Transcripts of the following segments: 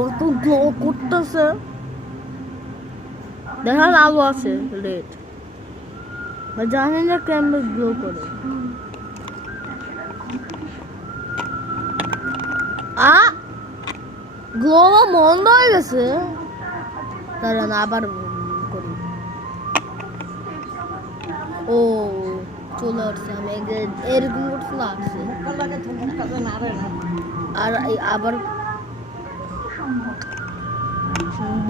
কত গ্লো করতেছে, দেখার আলো আছে রেড, জানি না কেমন গ্লো করে। গ্লো বন্ধ হয়ে গেছে, দাঁড়ান আবার করি। ও চলে আসছে, আমি এরকম করছিল আসছে, আর আবার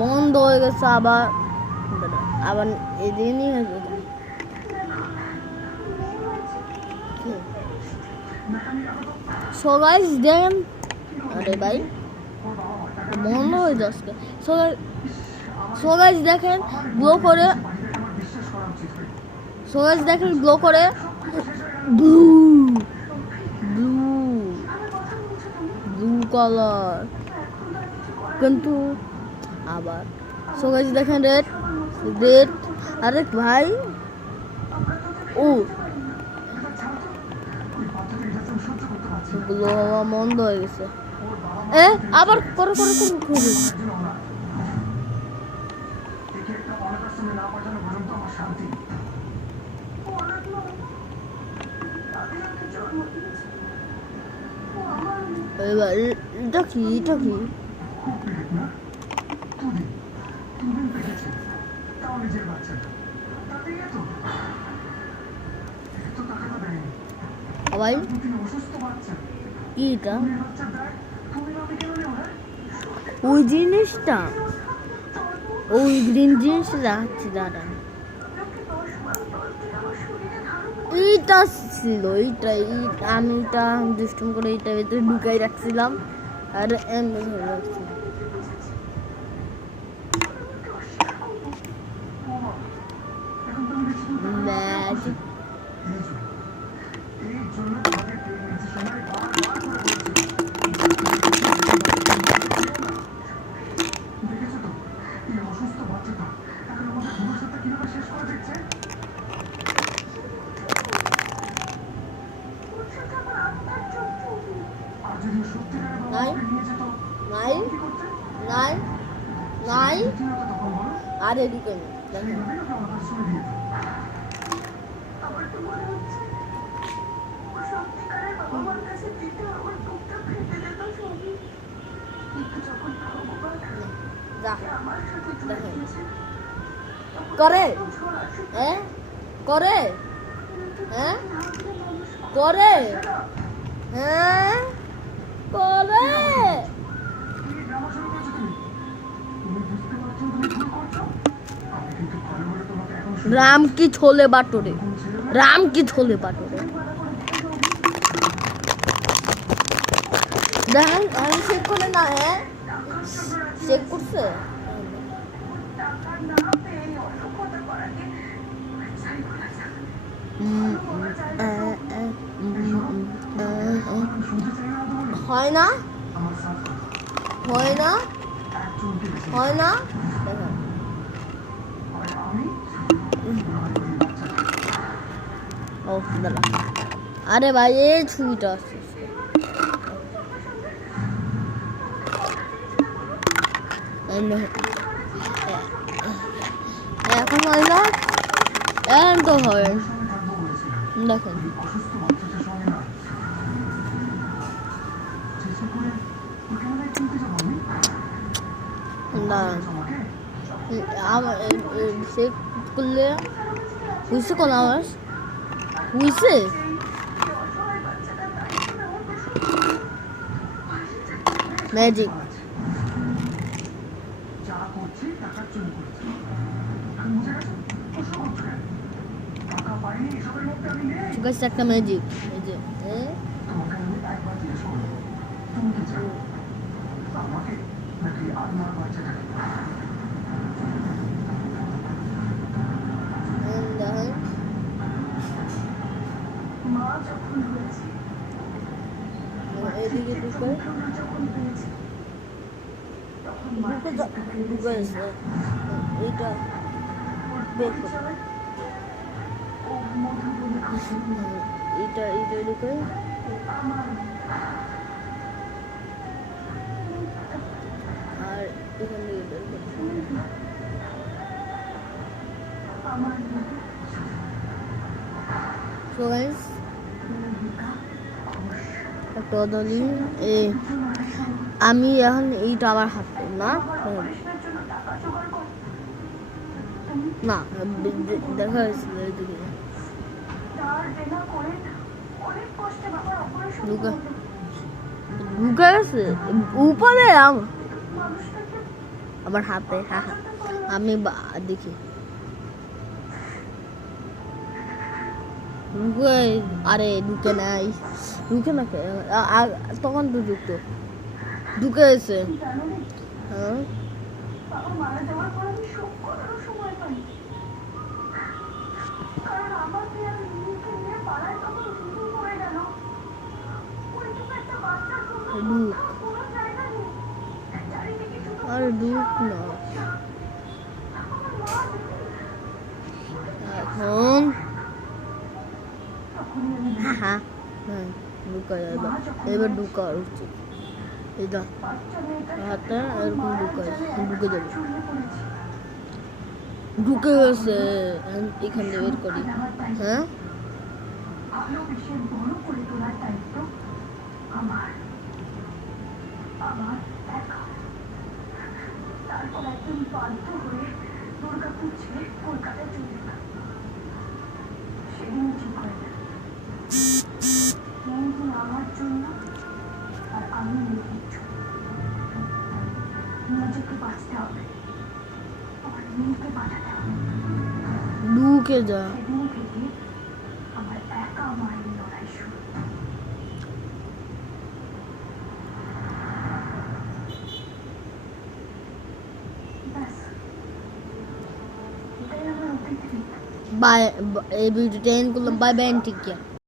বন্ধ হয়ে গেছে, আবার আবার এদিকে নিয়ে গেছে। সবাই দেখেন, আরে ভাই বন্ধ হয়ে যাচ্ছে। সবাই দেখেন গ্লো করে, সবাই দেখেন গ্লো করে, ব্লু ব্লু ব্লু কালার, কিন্তু আবার সবাই দেখেন রেড রেড। আরে ভাই ও গ্লো হওয়া বন্ধ হয়ে গেছে। আবার করে করে করে করে এবার এটা কি, এটা কি? ভাই কি এটা? ওই জিনিসটা, ওই গ্রিন জিনিসটা যাচ্ছে, দাঁড়া এইটা ছিল, এইটাই আমি এটা দুষ্টুম করে এইটা ভিতরে ঢুকাই রাখছিলাম আর এমনি ধরে রাখছিলাম। ম্যাজিক নাই নাই নাই নাই, আর এদিকে করে করে করে করে রাম কি ছোলে বাটোরে, রাম কি ছোলে বাটোরে। দেখেন আমি চেক করে না, চেক করছে। হয় না, হয় না, হয় না। ও দাঁড়া, আরে ভাই এই ছবিটা আছে, এখন হয় না, এখন তো হয়। দেখেন না সে করলে বুঝছে কোন আওয়াজ বুঝছে, ম্যাজিক একটা ম্যাজিক। এই যে এদিকে এইটা বের করে, এইটা এইটা ঢুকে তো গাইস একটা দলি আমি এখন এইটা আবার হাঁটতে না না দেখা হয়েছিল এইদিকে ঢুকে গেছে উপরে আমার হাতে হ্যাঁ হ্যাঁ আমি দেখি ঢুকে আরে ঢুকে নাই ঢুকে না তখন তো ঢুকতো ঢুকে গেছে হ্যাঁ ঢুক আরে ঢুক না এখন হ্যাঁ হ্যাঁ ঢুকা যাবে এবার ঢুকা উচিত এটা হাতে এরকম ঢুকে যাবে ঢুকে গেছে এখান থেকে বের করি হ্যাঁ তারপর একদিন বাধ্য হয়ে দুর্গাপুর ছেড়ে কলকাতায় চলে গেল সেদিন ঠিক হয়ে গেল মেয়েটি আমার জন্য আর আমি মেয়েটির জন্য নিজেকে বাঁচতে হবে আমার মেয়েকে বাঁচাতে হবে ঢুকে যা সেদিন থেকে আমার একা মায়ের লড়াই শুরু बाय ये वीडियो 10 को बाय बाय ठीक है।